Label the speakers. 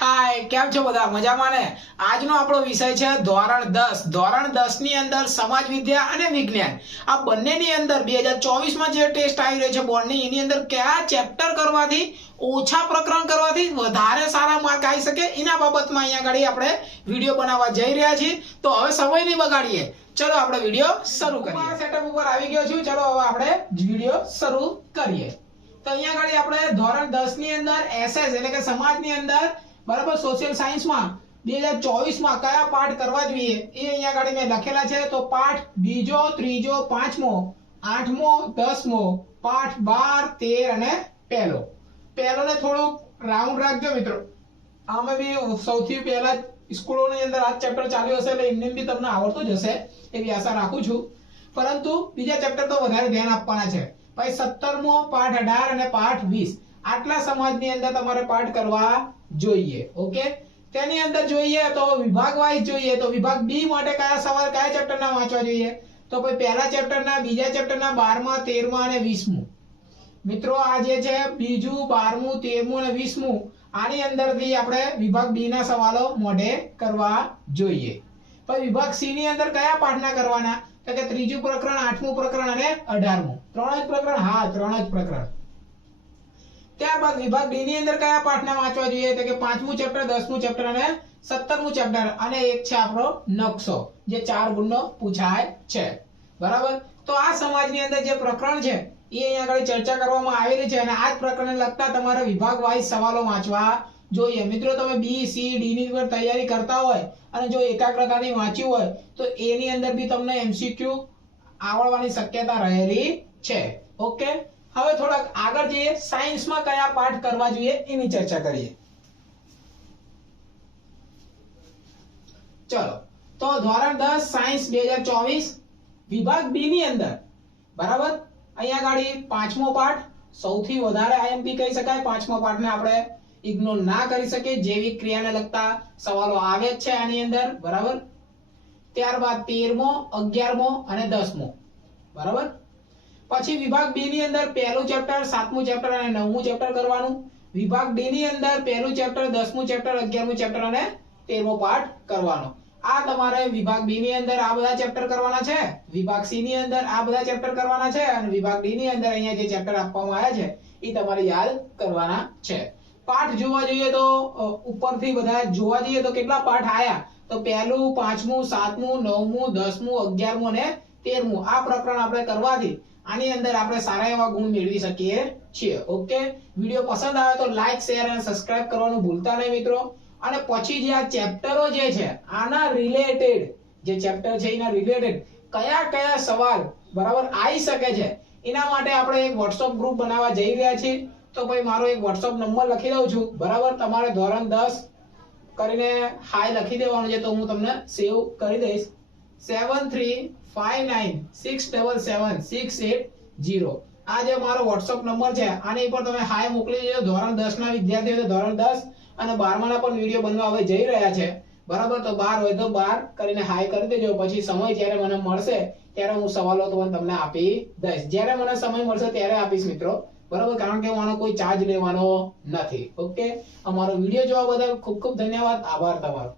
Speaker 1: હાય, કેમ છો બધા? મજામાં ને? આજનો આપણો વિષય છે ધોરણ દસ. ધોરણ દસની અંદર સમાજ, વિદ્યા અને વિજ્ઞાન. આ બંનેની અંદર બે હજાર ચોવીસમાં જે ટેસ્ટ આવી રહ્યો છે, બોર્ડની, એની અંદર કયા ચેપ્ટર કરવાથી ઓછા પ્રકરણ કરવાથી વધારે સારા માર્ક આવી શકે? એના બાબતમાં અહીંયા આગળ આપણે વીડિયો બનાવવા જઈ રહ્યા છીએ. તો હવે સમય નહીં બગાડીએ. ચલો, આપણે વીડિયો શરૂ કરીએ. સેટઅપ ઉપર આવી ગયો છું. ચલો, હવે આપણે વીડિયો શરૂ કરીએ. તો અહીંયા આગળ આપણે ધોરણ દસની અંદર, એસએસ, એટલે કે સમાજની અંદર બરાબર સોશિયલ સાયન્સમાં બે હજાર ચોવીસમાં કયા પાઠ કરવા જોઈએ? એ અહીંયા આગળ મેં લખેલા છે, તો પાઠ બીજો, ત્રીજો, પાંચમો, આઠમો, દસમો, પાઠ બાર, તેર અને પહેલો. પહેલો ને થોડુંક રાઉન્ડ રાખજો મિત્રો. આમાં બી સૌથી પહેલા સ્કૂલોની અંદર આ ચેપ્ટર ચાલ્યું હશે એટલે એમને બી તમને આવડતું જ હશે, એવી આશા રાખું છું. પરંતુ બીજા ચેપ્ટર તો વધારે ધ્યાન આપવાના છે. ભાઈ, સત્તરમો પાઠ અઢાર અને પાઠ વીસ. આટલા સમાજની અંદર તમારે પાઠ કરવા જોઈએ ઓકે તેની અંદર જોઈએ તો વિભાગ વાઇઝ જોઈએ, તો વિભાગ બી માટે કયા સવાલ, કયા ચેપ્ટરના વાંચવા જોઈએ? તો ભાઈ પહેલા ચેપ્ટરના બીજા ચેપ્ટરના બારમા, તેરમા અને વીસમું. મિત્રો, આ જે છે, બીજું, બારમું, તેરમું અને વીસમું, આની અંદરથી આપણે વિભાગ બી ના સવાલો મોઢે કરવા જોઈએ. વિભાગ સી ની અંદર કયા પાઠના કરવાના? તો કે ત્રીજું પ્રકરણ, આઠમું પ્રકરણ અને અઢારમું. ત્રણ જ પ્રકરણ? હા ત્રણ જ પ્રકરણ. ત્યારબાદ વિભાગ ડી ની અંદર કયા પાઠના વાંચવા જોઈએ? તો કે પાંચમું ચેપ્ટર દસમું ચેપ્ટર અને સત્તરમું ચેપ્ટર અને એક છે આપણો નકશો, જે ચાર ગુણનો પૂછાય છે. બરાબર? તો આ સમાજની અંદર જે પ્રકરણ છે, એ અહીંયા આગળ ચર્ચા કરવામાં આવેલી છે અને આ જ પ્રકરણને લગતા તમારે વિભાગ વાઇઝ સવાલો વાંચવા જોઈએ. મિત્રો, તમે બી, સી, ડી ની પર તૈયારી કરતા હોય અને જો એકાગ્રતાથી વાંચ્યું હોય, તો એની અંદર બી તમને એમસીક્યુ આવડવાની શક્યતા રહેલી છે. ઓકે? હવે થોડાક આગળ જઈએ. સાયન્સમાં કયા પાઠ કરવા જોઈએ એની ચર્ચા કરીએ. ચલો. તો ધોરણ દસ સાયન્સ બે હજાર ચોવીસ, વિભાગ બી ની અંદર. બરાબર? અહીંયા ગાડી પાંચમો પાઠ. સૌથી વધારે આઈએમપી કહી શકાય. પાંચમો પાઠને આપણે ઇગ્નોર ના કરી શકીએ. જૈવિક ક્રિયાને લગતા સવાલો આવે જ છે આની અંદર. બરાબર? ત્યારબાદ તેરમો, અગિયારમો અને દસમો. બરાબર? પછી વિભાગ બી ની અંદર પહેલું ચેપ્ટર સાતમું ચેપ્ટર અને નવમું ચેપ્ટર કરવાનું. વિભાગ ડી ની અંદર પહેલું ચેપ્ટર દસમું ચેપ્ટર અગિયારમું ચેપ્ટર અને તેરમો પાઠ કરવાનો. આ તમારે વિભાગ બી ની અંદર આ બધા ચેપ્ટર કરવાના છે. વિભાગ સી ની અંદર આ બધા ચેપ્ટર કરવાના છે અને વિભાગ ડી ની અંદર અહીંયા જે ચેપ્ટર આપવામાં આવ્યા છે, એ તમારે યાદ કરવાના છે. પાઠ જોવા જોઈએ તો ઉપરથી બધા જોવા જઈએ તો કેટલા પાઠ આયા? તો પહેલું, પાંચમું, સાતમું, નવમું, દસમું, અગિયારમું અને તેરમું આ પ્રકરણ આપણે કરવાથી આની અંદર આપણે સારા એવા ગુણ મેળવી શકીએ છીએ. ઓકે? વીડિયો પસંદ આવે તો લાઈક શેર અને સબસ્ક્રાઇબ કરવાનું ભૂલતા નહીં મિત્રો. અને પછી જે આ ચેપ્ટરો જે છે, આના રિલેટેડ જે ચેપ્ટર છે એના રિલેટેડ કયા કયા સવાલ બરાબર આવી શકે છે, એના માટે આપણે એક વોટ્સઅપ ગ્રુપ બનાવવા જઈ રહ્યા છીએ. તો ભાઈ, મારો એક વોટ્સઅપ નંબર લખી દઉં છું. બરાબર? તમારે ધોરણ દસ કરીને હાય લખી દેવાનું છે તો હું તમને સેવ કરી દઈશ. Seven three five nine six double seven six eight zero આ જે મારો વોટ્સઅપ નંબર છે, આની પર તમે હાય મોકલી દેજો. ધોરણ દસના વિદ્યાર્થીઓ ધોરણ દસ અને બારમાના પણ વીડિયો બનવા હવે જઈ રહ્યા છે. બરાબર? તો બાર હોય તો બાર કરીને હાય કરી દેજો. પછી સમય જ્યારે મને મળશે, ત્યારે હું સવાલો તો તમને આપી દઈશ. જ્યારે મને સમય મળશે ત્યારે આપીશ મિત્રો. બરાબર? કારણ કે મારો કોઈ ચાર્જ લેવાનો નથી. ઓકે અમારો વીડિયો જોવા બદલ ખૂબ ખૂબ ધન્યવાદ. આભાર તમારો.